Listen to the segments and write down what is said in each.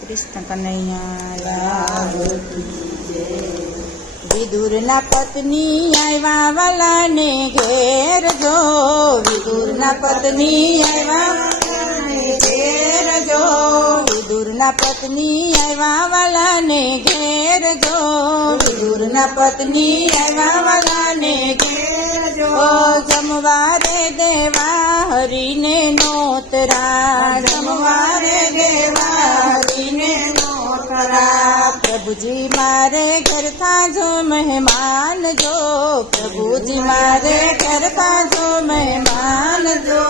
કૃષ્ણ કનૈયા વિદુરના પત્ની આવ્યા વાલાને ઘેર જો, વિદુરના પત્ની આવ્યા ઘેર જો, વિદુરના પત્ની આવ્યા વાલાને ઘેર જો, વિદુરના પત્ની આવ્યા વાલાને ઘેર જો, જમવારે દેવા હરીને નોતરા, જમવારે દેવા હરીને નોતરા, પ્રભુજી મારે ઘર ખાજો મહેમાન જો, પ્રભુજી મારે ઘર ખાજો મહેમાન જો,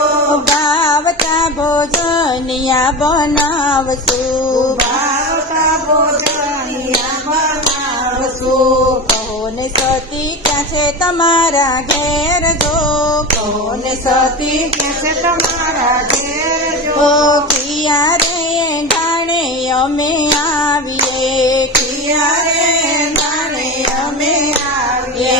ભાવતા ભોજનિયા બનાવશું, ભાવતા ભોજનિયા બનાવશું, કહો ને સતી ક્યાં છે તમારા ઘેર જો, કહો ને સતી ક્યાં છે તમારા ઘેર જો, ખિયારે ધાણે અમે આવીએ, ખિયારે ધાણે અમે આવીએ,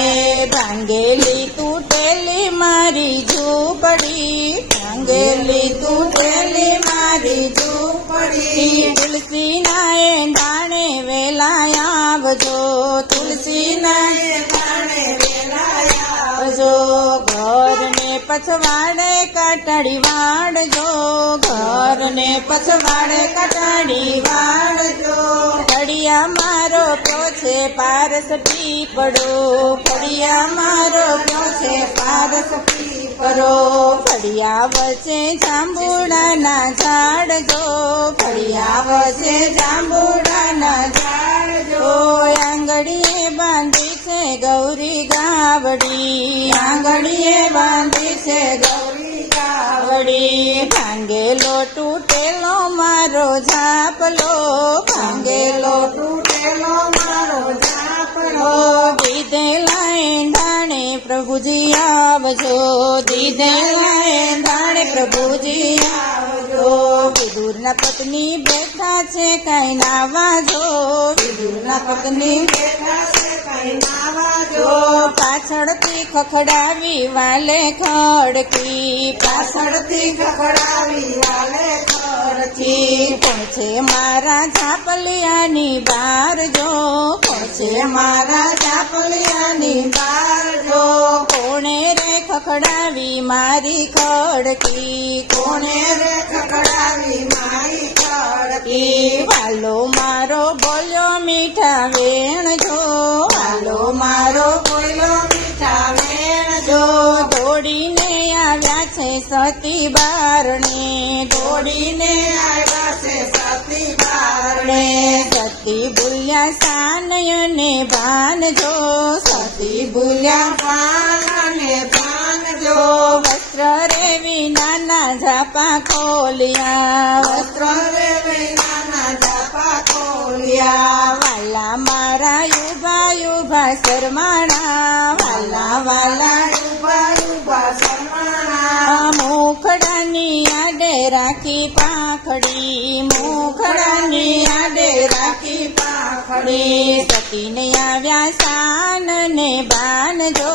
ભાંગેલી તૂટેલી મારી ઝૂંપડી, ભાંગેલી તૂટેલી મારી ઝૂંપડી, તુલસીના ધાણે વેલા આવજો, તુલસીના ધાણે વેલા આવજો, ઘરને પછવાડે કટાડી વાળજો, ઘરને પછવાડે કટાડી વાળજો, ફળિયા મારો પ્યો છે પારસ પીપળો, ફળિયા મારો પ્યો છે પારસ પીપળો, ફળિયા વચ્ચે જાંબુડાના ઝાડ જો, ફળિયા વચ્ચે જાંબુડાના ઝાડ જો, આંગળીએ બાંધી છે ગૌરી ગાવડી, આંગળીએ બાંધી છે ગૌરી ગાવડી, ભાંગેલો તૂટેલો મારો ઝાપલો, ભાંગેલો તૂટેલો મારો ઝાપલો, દીધેલા એંધાણે પ્રભુજી આવજો, દીધેલા એંધાણે પ્રભુજી આવજો, વિદુરના પત્ની બેઠા છે કઈ નાવા જો, વિદુરના પત્ની બેઠા છે કઈ નાવા જો, પાછળથી ખખડાવી વાલે ખડકી, પાછળથી ખખડાવી વાલે ખડકી, કોણ છે મારા ઝાપલિયાની બાર જો, કોણ છે મારા ઝાપલિયાની બાર જો, કોણે રે ખખડાવી મારી ખડકી, કોણે રે ખખડાવી મારી ખડકી, વાલો મારો બોલ્યો મીઠા વેણ જો, વાલો મારો બોલ્યો મીઠા વેણ જો, દોડીને આવ્યા છે સતી બારણે, દોડીને આવ્યા છે સતી બારણે, સતી ભૂલ્યા સાનયને ભાન જો, સતી ભૂલ્યા પાનને ભાન જો, વસ્ત્ર રે વિનાના ઝાપા ખોલ્યા, વસ્ત્ર રે વિનાના ઝાપા ખોલ્યા, વાલા મારા યુભા યુભા શરમાણા, વાલા વાલા યુભા યુભા શરમાણા, મુખડાની આડે રાખી પાંખડી, મુખડાની આડે રાખી પાંખડી, સતીને આવ્યા સાન ને બાન જો,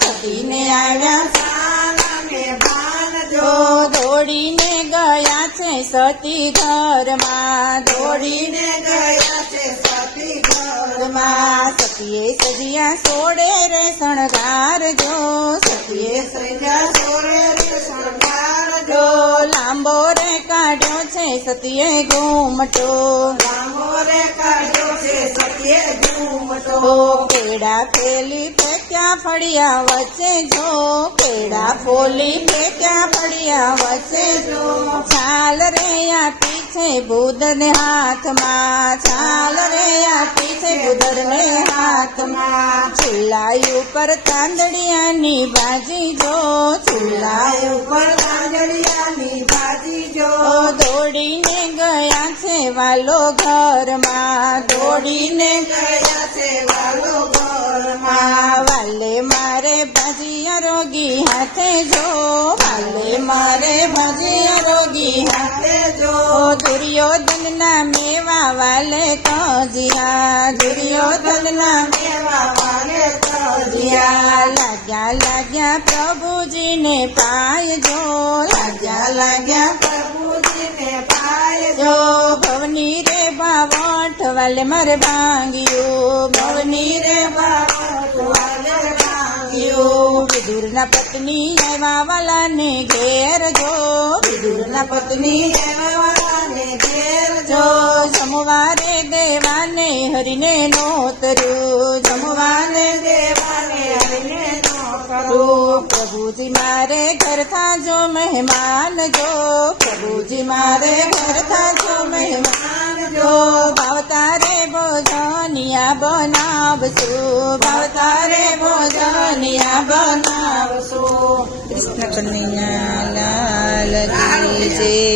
સતીને આવ્યા સાન ને બાન જો, દોડીને ગયા છે સતી ઘરમાં, દોડીને ગયા છે સતી ઘરમાં, સતીએ સજિયા સોડે રે શણગાર જો, સતીએ સજિયા સોડે રે શણગાર જો, લાંબો રે કાઢ્યો છે સતીએ ઘૂમટો, લાંબો રે કાઢ્યો છે સતીએ ઘૂમટો, કેળા ફેલી ફેંક્યા ફળિયા વચ્ચે જો, કેળા ફોલી ફેંક્યા ફળિયા વચ્ચે જો, છાલ રે આપી છે બુધને હાથમાં, છાલ રે આપી છે બુધને હાથમાં, ચૂલા ઉપર તાંદડિયાની ભાજી જો, ચૂલા ઉપર તાંદડિયાની ભાજી જો, દોડીને ગયા છે વાલો ઘરમાં, દોડીને ગયા છે વાલો ઘરમાં, વાલે મારે ભાજી રોગી હાથે જો, વાલે મારે ભાજી રોગી હાથે જો, દુર્યોધનના મેવા વાલે કજિયા, દુર્યોધનના મેવા વાલે કજિયા, લાગ્યા લાગ્યા પ્રભુજીને પાય જો, લાગ્યા લાગ્યા પ્રભુજીને પાય જો, ભવની રે વાલે મારે ભાંગ્યું ભવની રે બાબત વાલે ભાંગ્યું વિદુરના પત્ની આવ્યા વાલાને ઘેર જો વિદુરના પત્ની આવ્યા વાલાને ઘેર જો જમવારે દેવાને હરિને નોતર્યું જમવાને દેવાને હરિને નોતર્યું પ્રભુજી મારે ઘર થાજો મહેમાન જો પ્રભુજી મારે ઘર થાજો મહેમાન જો ભાવતારે ભોજનિયા બનાવશું ભાવતારે ભોજનિયા બનાવશું કૃષ્ણ કનૈયા લાલ કી જય